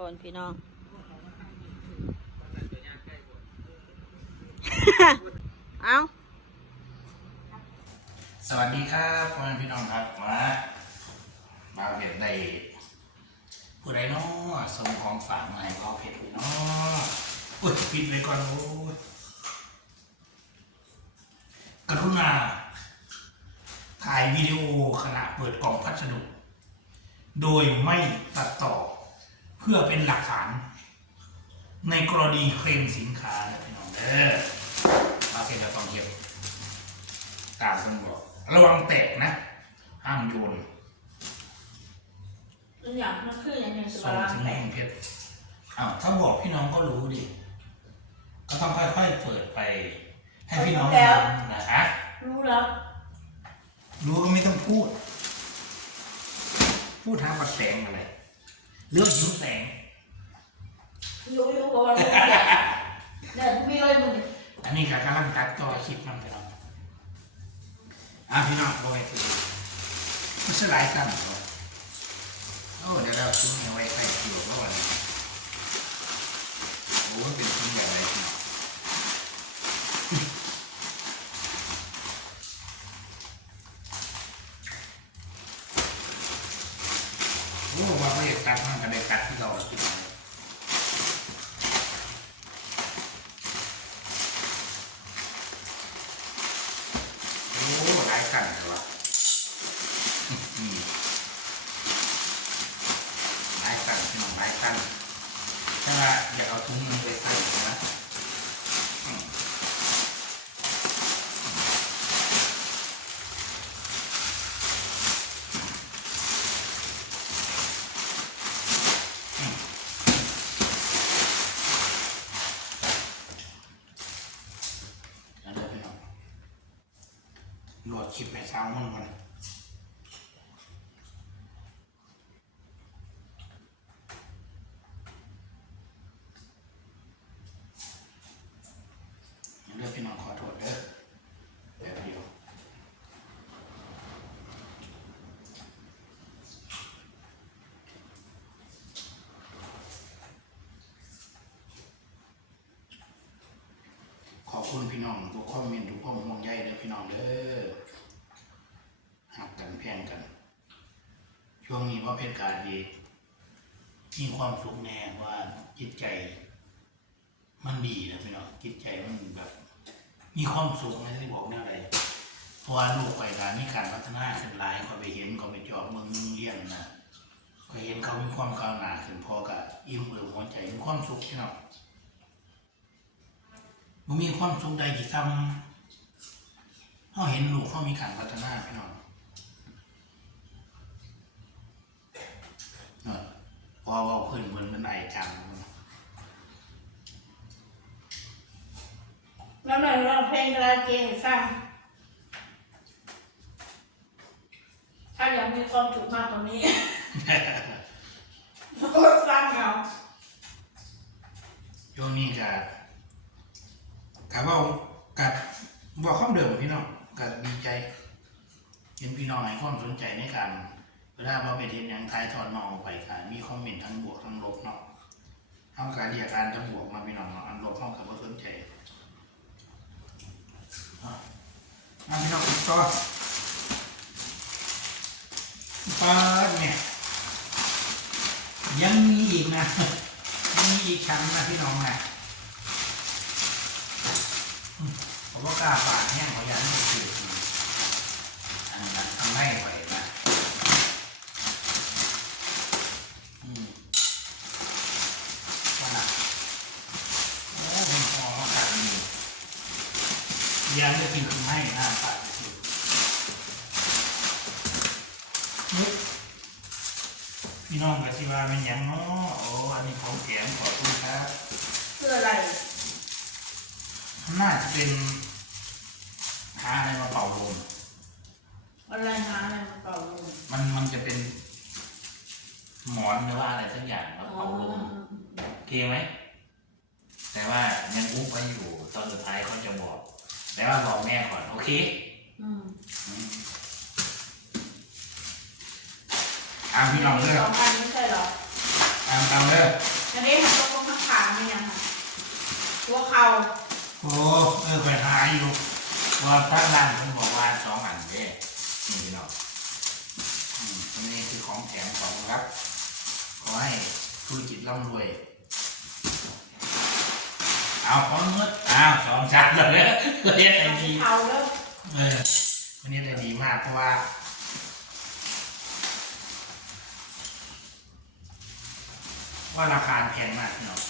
คนพี่น้อง เอาสวัสดีครับพ่อแม่พี่น้องครับมามาเพจในผู้ใดเนาะส่งของฝากมาให้พ่อเพจเนาะอุ้ยปิดไว้ก่อนโอ้ยกรุณาถ่ายวิดีโอขณะเปิดกล่องพัสดุ โดยไม่ตัดต่อ เพื่อเป็นหลักฐาน ในกรณีเคลมสินค้านะพี่น้องเด้อมาเพจเราต้องเก็บตามคนบอกระวังแตกนะ ห้ามโยนมันอยากมันคืออย่างยังสส่งบายถึงแต่เมืองเพชรอ้าวถ้าบอกพี่น้องก็รู้ดิก็ต้องค่อยๆเปิดไป ให้พี่น้องรู้นะฮะรู้แล้วรู้ก็ไม่ต้องพูด พูดหาวัดแสงอะไร เลือกหิวแสง รู้รู้เพราะว่ารู้เนี่ยเนี่ยมีเลยมึงอันนี้ค่ะกำลังตัดต่อคลิปมันไปแล้วอะพี่น้องบอกให้คือมันสลายกันเหรอโอ้เดี๋ยวเราซุ้มเอาไว้ใส่คิวเมื่อวันนี้โอ้มันเป็นซุ้มแบบไรพี่น้องโอ้ว่าเขาอยากตัดมันก็ได้ตัดที่เราพี่น้อง โอ้ หลายกันเลยวะอืมหลายกันพี่น้องหลายกันถ้าอยากเอาถุงมือไปใส่นะอืมอืมเอาเดี๋ยวพี่น้อง โหลดคลิปไป เช้ามันก่อนเดี๋ยวพี่น้องขอโทษเด้อแป๊บเดียวขอบคุณพี่น้องทุกคอมเมนต์ทุกความห่วงใยเด้อพี่น้องเด้อ หักกันแพงกัน ช่วงนี้ว่าเพศการดีมีความสุขแน่ว่าจิตใจ มันดีนะพี่น้องจิตใจมันแบบ มีความสุขนะที่บอกแนวใดเพราะว่าลูกไปการมีการพัฒนาขึ้นหลายก็ไปเห็นก็ไปจอบเมืองเรียนนะก็เห็นเขามีความก้าวหน้าขึ้นพอกับอิ่มเอิบหัวใจมีความสุขพี่น้องมันมีความสุขใดที่ทำเขาเห็นลูกเขามีการพัฒนาพี่น้อง เนอะพอบอกเพื่อนเพื่อนเป็นไอจัง แล้วหน่อยเราเพลงคาราเกะให้ฟังถ้าอยากมีความสุขมากกว่านี้ ก็ฟังเอาช่วงนี้จะกับว่ากับบอกคำเดิมพี่น้องกับดีใจ เห็นพี่น้องให้ความสนใจในการเวลาเราไปเทียนยังทายทอดนองออกไปค่ะมีคอมเมนต์ทั้งบวกทั้งลบเนาะเขาการเรียกการจะบวกมาพี่น้องเนาะอันลบเขากับว่าสนใจอะมา พี่น้องกต่อปาเนี่ยยังมีอีกนะยังมีอีกชั้นนะพี่น้องนะผมก็กล้าปาดแห้งขายันไม่ถืออันนั้นทำให้ไหวนะอืมว่าหนักโอ้เป็นพอเขาดมือยันจะกินทำให้หน้าปาดสุดนึก พี่น้องกับสิว่าเป็นหยังเนาะโอ้อันนี้ของแถมขอบคุณครับเพื่ออะไรน่าจะเป็นหาอะไรมาเป่าลมอะไรนะอะไรมาเป่าลมมันมันจะเป็น หมอนหรือว่าอะไรสักอย่างมาอ๋อเป่าลมโอเคไหมแต่ว่ายังอุ๊บไว้อยู่ตอนสุดท้ายเขาจะบอก แต่ว่าบอกแม่ก่อนโอเค อืม อืมอ่าพี่น้องเลือกสองพันไม่ใช่เหรออตามตามเด้ออันนี้หันตรงข้างขาไม่ยังค่ะหัวเข่าโอ้เออไปหาอยู่ว่าพระนั่นผมบอกว่าสองอันเด้นี่พี่น้องอืมอันนี้คือของแถมของรับ ขอให้ธุรกิจร่ำรวย เอาของมืดอ้าวสองชั้นเลยเนี่ยเรียนไอดีเข่าแล้วเออวันนี้ได้ดีมากเพราะว่า ราะราคาแพงมากเนาะ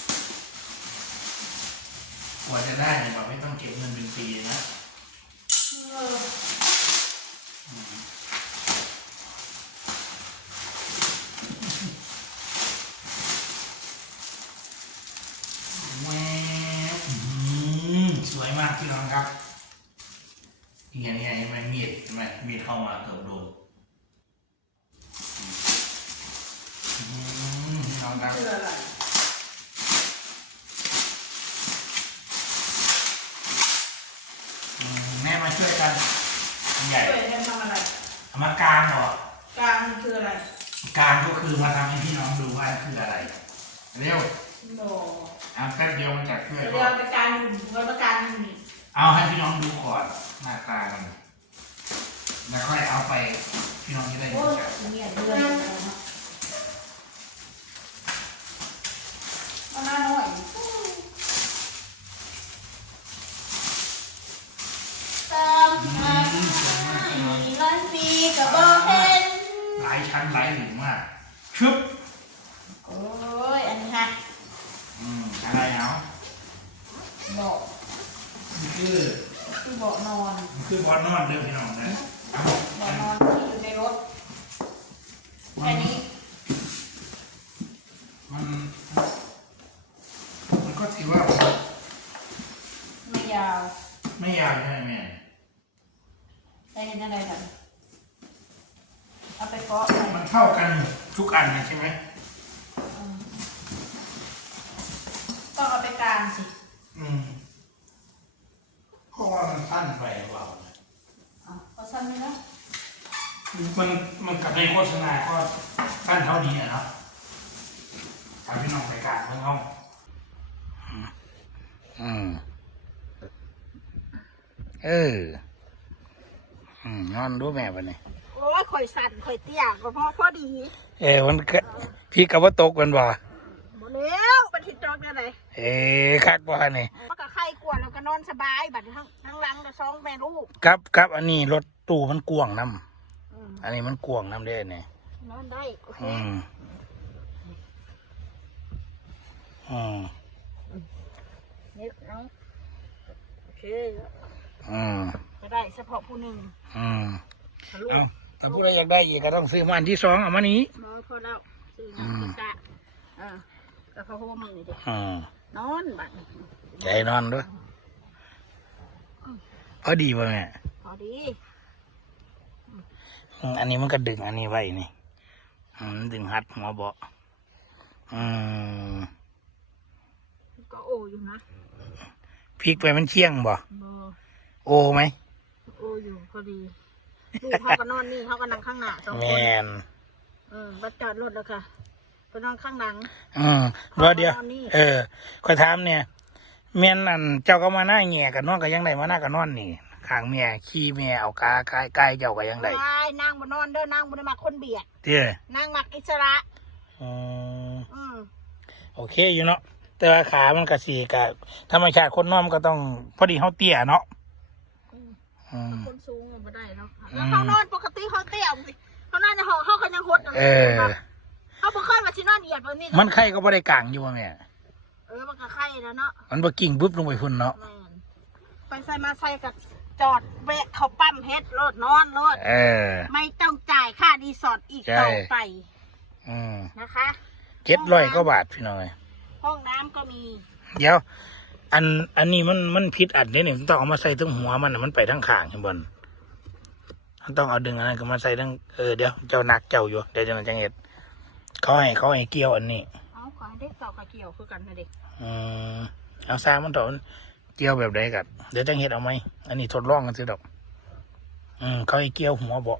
กว่าจะได้เนี่ยแบบไม่ต้องเก็บเงินเป็นปีนะ เออ แหวบอื้อหือสวยมากพี่น้องครับนี่ไงนี่ไงเห็นไหมมีดเห็นไหมมีดเข้ามาเกือบโดนอื้อหือพี่น้องครับ คืออะไร อืม แม่มาช่วยกันอันใหญ่ช่วยกันทำอะไรเอามากลางเหรอกลางมันคืออะไรกลางก็คือมาทำให้พี่น้องดูว่าคืออะไร เร็วโนเอาแป๊บเดียวมันจะช่วยเรียก็กประการหนึ่งไว้ประการหนึ่งนี่เอาให้พี่น้องดูก่อนหน้าตามันแล้วค่อยเอาไปพี่น้องจะได้ โอ้ รู้ ย จัก เงียบเดือนอะไรเนาะมาหน้าหน่อยตามหามีร้านปีกับบ่เห็น หลาย ชั้นหลายหลืมมากชึบโอ้ย อันนี้ฮะอืมอะไรเอาเบาะมันคือคือเบาะนอนมันคือบอลนอนเด้อพี่น้องนะเอาเบาะนอนที่อยู่ในรถแค่นี้ มันมันก็ถือว่า ไม่ยาวไม่ยาวใช่ไหมแม่ได้เห็นอะไรกัน เอาไปเคาะหน่อยมันเท่ากันทุกอันนะใช่ไหมอืมต้องเอาไปกลางสิอืมเพราะว่ามันสั้นไปหรือเปล่าเอาเอาสั้นไหมนะมันมันกับในโฆษณาก็สั้นเท่านี้อะเนาะทำพี่น้องไปกลางเมืองห้องอืมเออ อืมนอนดูแม่ปะเนี่ยโอ้ย ข่อยสั่นข่อยเตี้ยก็พอพอดีเออมันก็พี่กับว่าตกกันบ่หมดแล้วบันทิตรงกันเลยเอ้คักบ่ฮะนี่มันก็ไข้กวนแล้วก็นอนสบายบัดทั้งทั้งหลังก็สองแม่ลูกครับครับอันนี้รถตู้มันกวางน้อืมำอันนี้มันกวางน้ำได้เนี่ยนอนได้โอเคอืมอืมนี่เอาโอเคอืมก็ได้เฉพาะผู้หนึ่งอืมทะลุเอา ถ้าผู้ใดอยากได้อีกก็ต้องซื้อมาอันที่สองเอามานี้นอนพอแล้วซื้อน้ำกินกะเออก็เขาโฮมือนี่เด็อืมนอนบัดใจนอนด้วยพอดีป่ะแม่พอดีอืมอันนี้มันก็ดึงอันนี้ไว้นี่อืมดึงหัดหัวเบาะอืมก็โออยู่นะพลิกไปมันเชี่ยงบ่เบอร์โอไหม โออยู่พอดี ลูกเขาก็นอนนี่เขาก็นั่งข้างหน้าสองแมคนนเออบัดจอดรถแล้วค่ะไปนอนข้างหลัง อืมรอเดียว เอานี่เออคอยถามเนี่ยเมียนอันเจ้าก็มาหน้าแง่กันนอนก็ยังได้มาหน้ากันนอนนี่ข้างเมียขี้เมียเอากาไก่ไก่เจ้าก็ยังได้ว้ายนางบนนอนเด้อนางบนมาคนเบียดเตี้ยนางมักอิสระ อืมอืมโอเคอยู่เนาะแต่ว่าขามันกระสีกะธรรมชาติคนนอนมันก็ต้อง พอดีเขาเตี้ยเนาะอืมคนสูงมันไม่ได้เนาะอืม แล้วเขานอนปกติเขาเตี้ยสิเขานอนในห้องเขาเขายังหดเออเขาบ่เคยมาชินอนเหยียดแบบนี้มันไข่ก็บ่ได้กลางอยู่ว่าแม่ เออมันก็ไข่แล้วเนาะมันบ่กิ่งปุ๊บลงไปพุ่นเนาะ แม่นไปใส่มาใส่กับจอดเวะเขาปั๊มเฮ็ดรถนอนรถเออ ไม่ต้องจ่ายค่ารีสอร์ทอีกใช่ต่อไปอืมนะคะ เจ็ดร้อยก็บาทพี่น้องเอ้ยห้องน้ำก็มีเดี๋ยว อัน อันนี้มัน มันพิษอัดเนี่ยนี่ต้องเอามาใส่ทั้งหัวมันน่ะมันไปทั้งข้างข้างบน ต้องเอาดึงอันนั้นก็มาใส่ทั้งเออเดี๋ยวเจ้าหนักเจ้าอยู่เดี๋ยวจะมาจังเห็ดเขาให้เขาให้เกี่ยวอันนี้เอาขอให้ได้ต่อกระเกี่ยวคือกันนะเด็กอืมเอาซามันต่อเกี่ยวแบบใดกันเดี๋ยวจังเห็ดเอาไหมอันนี้ทดลองกันสิดอก อืมเขาให้เกี่ยวหัวเบา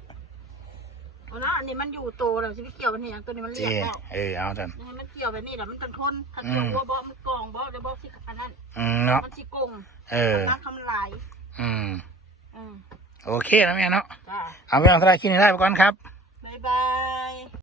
แล้วอันนี้มันอยู่โตแล้วสิไปเกี่ยวมันอย่างตัวนี้มันเรียกแล้เออเอาท่านให้มันเกี่ยวแบบนี้แล้มันจะทนถ้าเกี่ยวบ่บ่มันกองบ่เดี๋ยวบ่สิอันนั้นเนาะมันสิกงเออมันทำลายอืมอืม โอเคนะแม่เนาะเอาไปลองสไลด์คลิปนได้ไปก่อนครับ บ๊ายบาย